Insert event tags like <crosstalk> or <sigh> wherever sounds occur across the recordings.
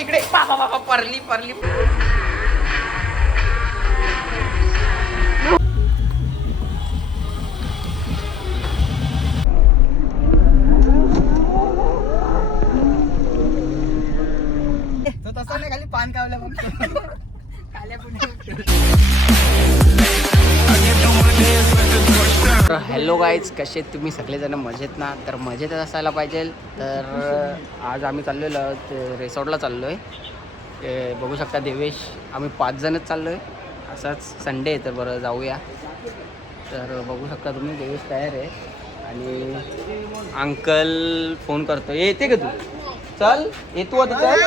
इकडे इकडे बाबा बाबा परली परली हॅलो गाईज कसे आहेत तुम्ही? सगळेजण मजेत ना? तर मजेत असायला पाहिजे. तर आज आम्ही चाललेलो आहोत रिसॉर्टला चाललो आहे बघू शकता देवेश. आम्ही पाच जणच चाललो आहे असाच संडे आहे तर बरं जाऊया. तर बघू शकता तुम्ही देवेश तयार आहे. आणि अंकल फोन करतो येते का तू? चल येतो आता चल.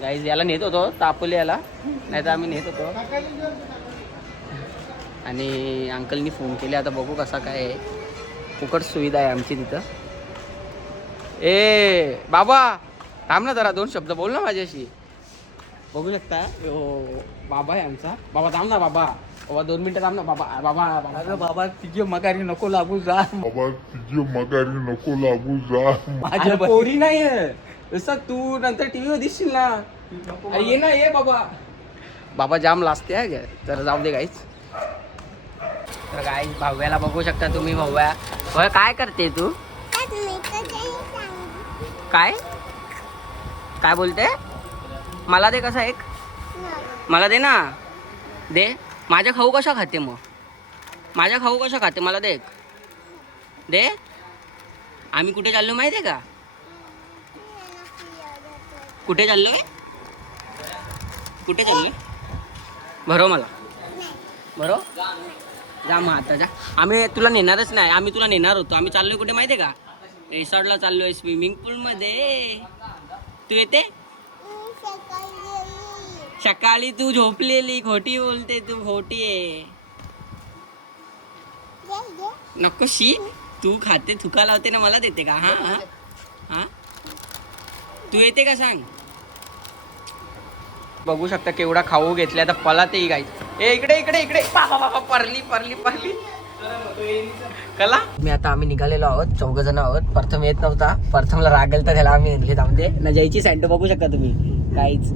गाईज याला नेत होतो. तापोली याला. नाही तर आम्ही नेत होतो. आणि अंकलनी फोन केले आता बघू कसा काय आहे. फुकट सुविधा आहे आमची तिथं. ए बाबा थांब ना जरा दोन शब्द बोल ना माझ्याशी. बघू शकता बाबा आहे आमचा. बाबा थांब ना बाबा. बाबा दोन मिनिटं थांब ना बाबा बाबा बाबा. बाबा तिची मकारी नको लागू जा. बाबा तुझी मगारी नको लागू जा. माझ्या पोरी नाही तसं तू नंतर टीव्ही वर दिसशील ना. अरे ये ना ये बाबा. बाबा जाम लाजते आहे ग. तर जाऊ दे गाईच तर काय भाव्याला बघू शकता तुम्ही भाव्या. होय काय करते तू? काय? काय बोलते? मला दे कसा एक? मला दे ना. दे. माझ्या खाऊ कशा खाते मग? माझ्या खाऊ कशा खाते? मला दे एक. दे. आम्ही कुठे चाललो माहिती आहे का? कुठे चाललो कुठे चाललो भरो मला. भरो? जा मग आता जा. आम्ही तुला नेणारच नाही आम्ही तुला नेणार होतो. आम्ही चाललोय कुठे माहिती आहे का रिसॉर्टला चाललोय स्विमिंग पूलमध्ये तू येते? सकाळी तू झोपलेली खोटी बोलते तू खोटी आहे. नको शी तू खाते थुका लावते ना मला देते का? हा हा हा? तू येते का सांग? बघू शकता केवढा खाऊ घेतल्या. तर पलाते गाई ए इकडे इकडे इकडे. परली परली परली कला? मी आता आम्ही निघालेलो आहोत चौघ जण आहोत. प्रथम येत नव्हता. प्रथमला रागल तर त्याला आम्ही आणले थांबते. ना जयची सँडो बघू शकता तुम्ही. काहीच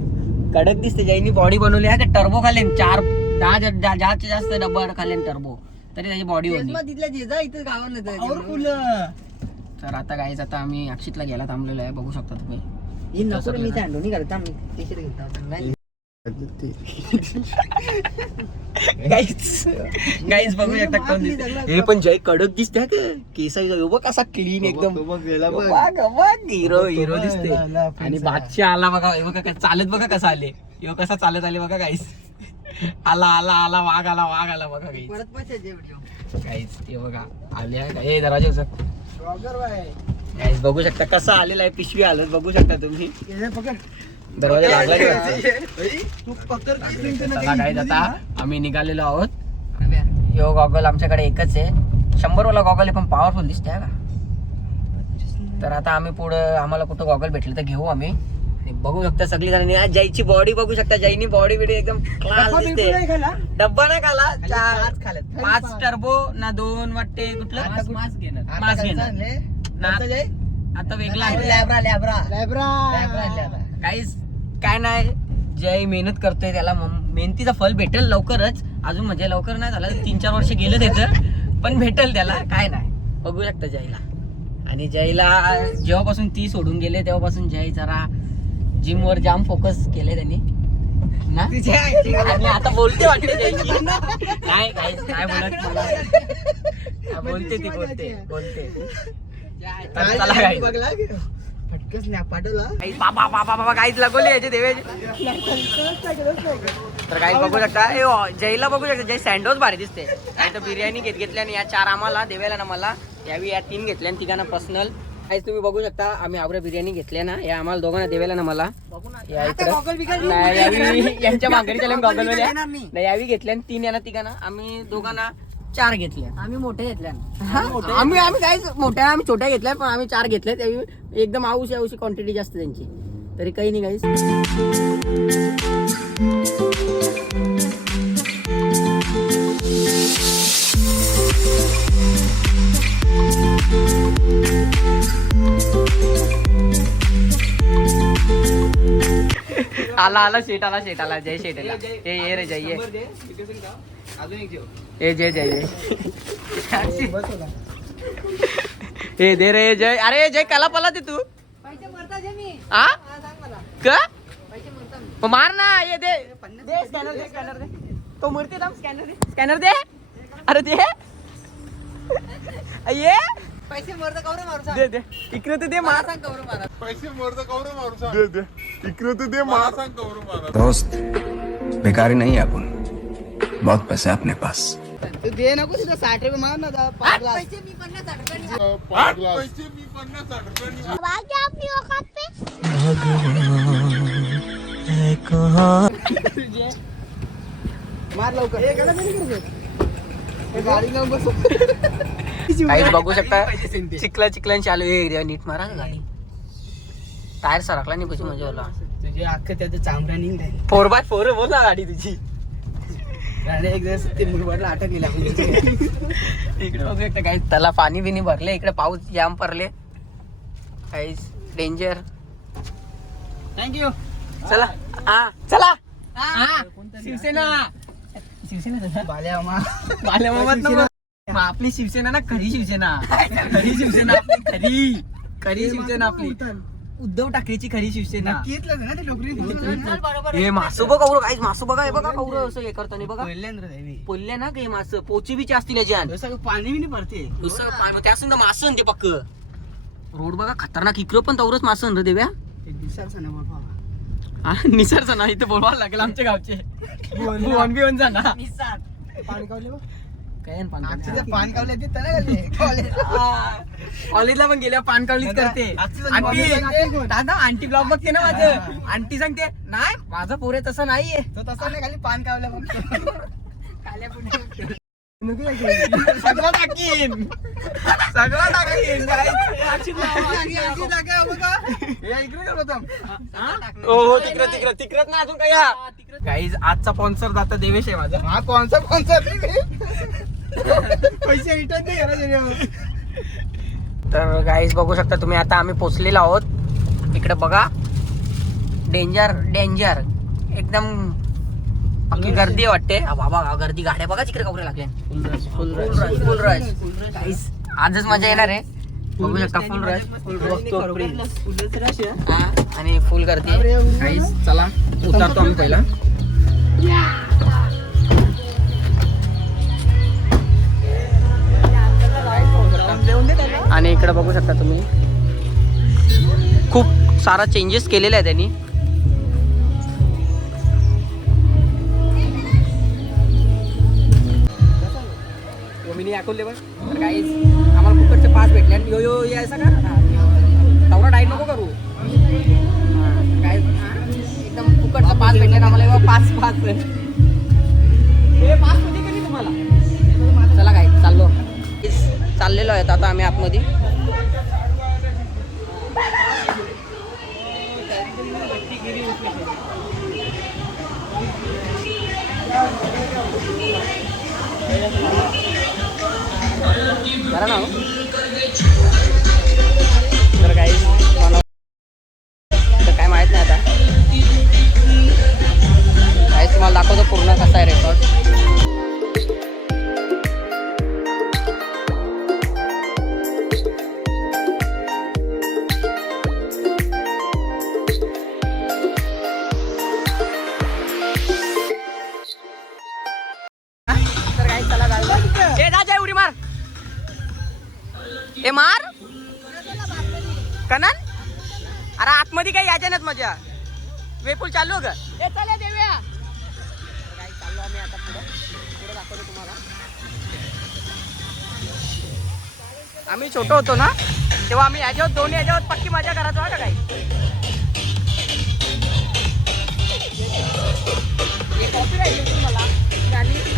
कडक दिसते. जयनी बॉडी बनवली आहे. ते टर्बो खाले चार दहा जा- जा- जास्त जास्त डब्बा खाले टर्बो तरी त्याची बॉडी तिथल्या जेजा इथं गावाला तर आता गाईच आता आम्ही अक्षितला घ्यायला थांबलेलो आहे. बघू शकता तुम्ही. नको रे, मी गाईच गाईच बघू शकता कोण दिसते हे पण जय कडक दिसते का केसाचा यो बघ कसा क्लीन एकदम. बघ, बघ, हिरो हिरो दिसते. आणि बादशाह आला बघा हे बघा काय चालत बघा कसा आले. यो कसा चालत आले बघा गाईस आला आला आला वाघ आला वाघ आला बघा गाईस परत गाईस हे बघा आले आहे का? हे दरवाजे गाईस बघू शकता कसा आलेला आहे पिशवी आलं बघू शकता तुम्ही. हे पकड. दरवाजा लागला की वाटतं? तू पकड चला गाईज आता आम्ही निघालेलो आहोत. यो गॉगल आमच्याकडे एकच आहे. शंभर वाला गॉगल आहे पण पॉवरफुल दिसते का तर आता आम्ही पुढं आम्हाला कुठं गॉगल भेटलं तर घेऊ आम्ही. आणि बघू शकता सगळी जण जयची बॉडी बघू शकता जयनी बॉडी बिडी एकदम class दिसते. डब्बा नाही खाला चार पाच टर्बो ना दोन वाटते कुठलं? आता कुठं? मास घेणार. आता मास खायचं घेणार. आणले? ना आता जय? आता वेगळा आहे. लॅब्रा लॅब्रा. लॅब्रा. काहीच काय नाही जय मेहनत करतोय त्याला मेहनतीचं फल भेटेल लवकरच. अजून म्हणजे लवकर नाही झालं तीन चार वर्ष गेलं त्याचं पण भेटेल त्याला काय नाही. बघू शकता जयला. आणि जयला जेव्हापासून ती सोडून गेले तेव्हापासून जय जरा जिम वर जाम फोकस केले त्यांनी. ना? आता बोलते वाटते जयची. नाही काय काय बोलत मला. बोलते ती बोलते बोलते. पाठवला. बाबा बाबा बाबा काहीच लागवले याचे देवेचे तर काही बघू शकता जयला बघू शकता जय सँडोच भारी दिसते. नाही तर बिर्याणी घेत घेतल्या आणि या चार आम्हाला देवेला ना मला यावी या तीन घेतल्या आणि तिघांना पर्सनल काहीच तुम्ही बघू शकता आम्ही आवऱ्या बिर्याणी घेतल्या ना या आम्हाला दोघांना देवेला ना. मला नाही, यांच्या माघारी गॉगल नाही. नाही यावी घेतल्या आणि तीन यांना तिघांना. आम्ही दोघांना चार घेतल्या आम्ही मोठे घेतल्या आम्ही आम्ही काहीच मोठ्या आम्ही छोट्या घेतल्या पण आम्ही चार घेतल्या एकदम आऊशी आऊशी क्वांटिटी जास्त त्यांची. तरी काही नाही काहीच. आला आला शेट आला शेट आला जय शेट आला. ये ये रे जय ये जय. जय होता. हे दे रे जय. अरे जय कला पला दे तू. पैसे मरता जे मी. आ? हा, सांग मला. का? मार ना ये दे. दे स्कॅनर दे स्कॅनर दे. तो मूर्ती दाम स्कॅनर दे. स्कॅनर दे. अरे दे. ये पैसे कवरे मारू सांग. दे दे. इकडे दे मला मार. सांग कवरे मारा दे दे. इकडे दे मार. दोस्त बेकारी नहीं है अपन बहुत पैसे अपने पास. तू दे नको तिथं साठ रुपये मार ना पाच. पैसे मी पन्नास साठ <laughs> मार लवकर. हे कडे नाही करत. गाडी लावून बस. काहीच बघू शकता. चिखला चिखला चालू आहे देवा, नीट मारा ना गाडी. टायर सरकला नाही कशी मजा होला तुझे अख्खं त्याचं चांबड्या निघाय फोर बाय फोर बोल ना गाडी तुझी. आणि एक दिवस ते मुरबाडला अटकलेला इकडे बघू शकता काही त्याला पाणी बिनी भरले इकडे पाऊस जाम पडले. काहीच डेंजर थँक्यू चला. हा चला. हा. शिवसेना. शिवसेना बाल्या बाल्या आपली शिवसेना ना खरी शिवसेना. <laughs> खरी शिवसेना आपली खरी. खरी शिवसेना आपली. उद्धव ठाकरेची खरी शिवसेना. नक्कीच ना ते डोकरी बरोबर हे मासू बघा कौर काहीच मासू बघा हे बघा कौर असं हे करताना बघा. बोलले ना काही मास पोची बिची असतील याच्यात पाणी बी नाही भरते त्यासून मासन ते पक्क. रोड बघा खतरनाक इकडं पण तवरच मासन रे देव्या? बाबा. हा, निसरचं ना इथे बोलवायला लागेल आमच्या गावचे. भुवन बिवन जा ना. पाणी कावले बघ काय पान आमचं ते पाणी कावले ते त्याला गेले कॉलेज कॉलेजला पण गेल्या पान कावलीच करते? दादा आंटी ब्लॉग बघते ना माझं. आंटी सांगते नाही माझं पोरे तसं नाहीये. तो तसा नाही खाली पान कावल्या बघ काल्या पुढे सगळं टाकीन सगळं टाकीन हो तिकडं तिकडं तिकडत ना अजून काय काहीच आजचा स्पॉन्सर जाता देवेश आहे माझा. हा कोणचा कोणचा पैसे रिटर्न नाही तर गाईज बघू शकता तुम्ही आता आम्ही पोचलेलो आहोत. इकडे बघा. डेंजर डेंजर एकदम बाकी गर्दी वाटते. बाबा गर्दी गाड्या बघा तिकडे कपडे लागले. फुल रश आजच मजा येणार आहे. बघू शकता फुल रश हा, आणि फुल गर्दी. चला. उतरतो आम्ही पहिला. आणि इकडे बघू शकता तुम्ही. खूप सारा चेंजेस केलेले आहे त्यांनी. दाखवले बघ तर काहीच आम्हाला फुकटचे पास भेटले आणि यो यो यायचा का? तेवढा डाईट नको करू. काय एकदम कुकरचा पास भेटले ना आम्हाला पाच पाच. हे पास होते कधी तुम्हाला? चला काय चाललो. चाललेलो आहेत आता आम्ही आतमध्ये. जरा ना हो. तर काही ए मार. कनन? अरे आतमध्ये काही यायच्या नाहीत मजा वेपूल चालू ग. ए चला तर काही चाललो आम्ही आता पुढं. पुढं दाखवतो तुम्हाला. आम्ही छोटो होतो ना तेव्हा आम्ही याच्यावर दोन याच्यावर पक्की मजा करायचो का काही? copyright येईल तुम्हाला गाणी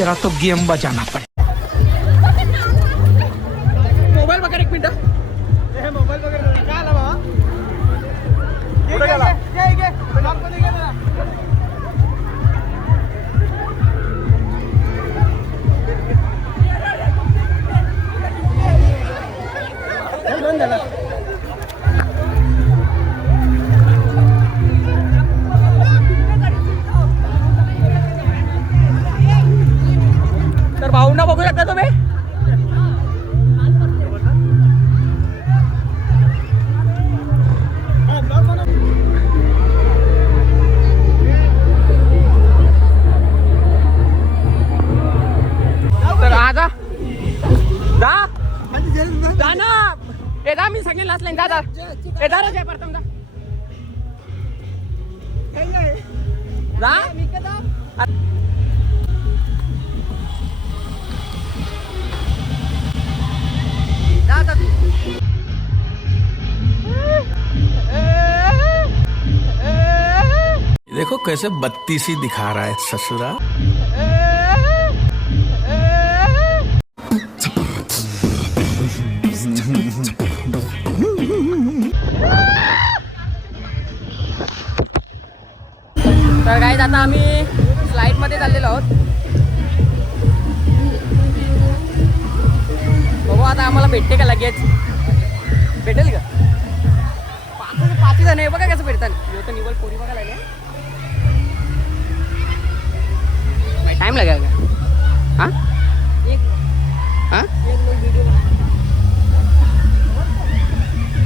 जरा तो गेम बजाना पड़े. ए जा मी सांगेन लास्ट लाईन जा जा ए जा। रे जय प्रथम जा जा जा जा। तू देखो कैसे बत्तीसी दिखा रहा है ससुरा। तर काय आता आम्ही फ्लाईटमध्ये चाललेलो आहोत. बघू आता आम्हाला भेटते का लगेच? भेटेल का? पाच पाच जण आहे बघा कसं भेटतात. तर निवड पोरी बघा लागले टाइम लगेगा का? हाँ? हाँ?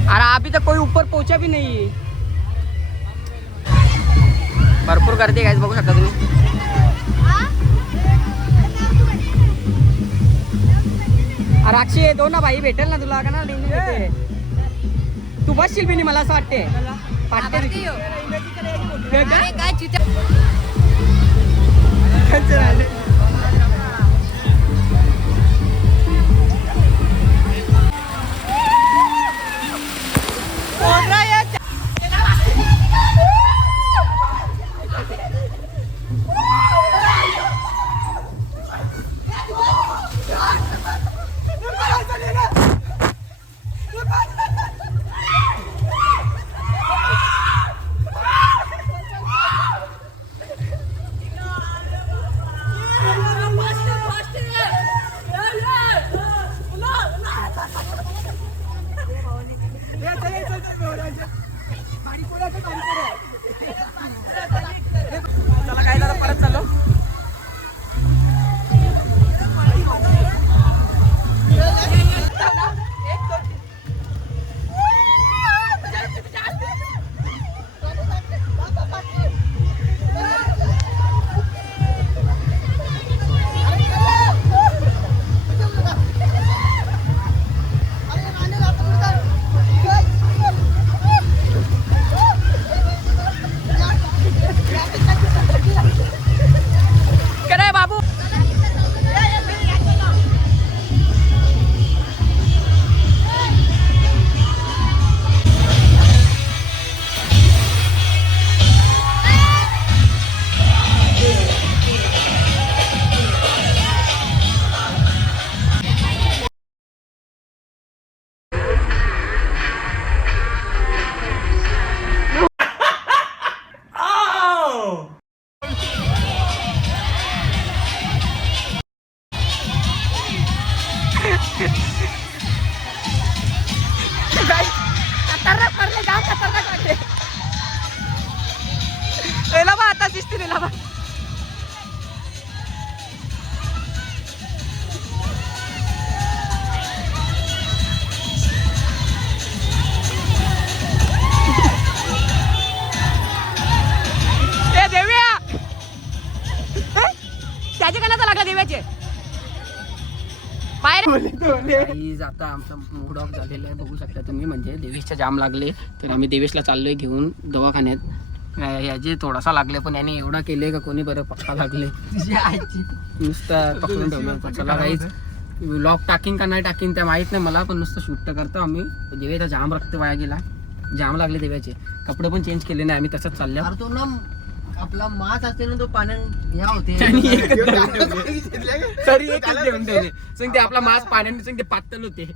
अरे अभी तक कोई ऊपर पहुंचा भी नहीं है भरपूर गर्दी आहे guys, बघू शकता तुम्ही. अरे अक्षय दोन ना भाई भेटेल ना तुला का ना तू बसशील बी नाही मला असं वाटते खतरनाक मारले जाम खतरनाक एला बा आता दिसतील एला Guys, आता आमचा मूड ऑफ झालेला आहे. बघू शकता तुम्ही म्हणजे देवेशच्या जाम लागले. तर आम्ही देवेशला चाललोय घेऊन दवाखान्यात. अं, याचे थोडासा लागले पण याने एवढा केले का कोणी बरं? पप्पा लागले. नुसता पकडून ठेवलं. चला काहीच टाकीन का नाही टाकीन त्या माहीत नाही मला पण नुसतं शूट तर करतो आम्ही. देवेचा जाम रक्त वाया गेला. जाम लागले देव्याचे कपडे पण चेंज केले नाही आम्ही तसंच चाललो. आपला मास असते ना तो पाण्याने या होते. <laughs> <laughs> तरी एक देऊन ते आपला मास <laughs> पाण्याने संग ते पातळ होते.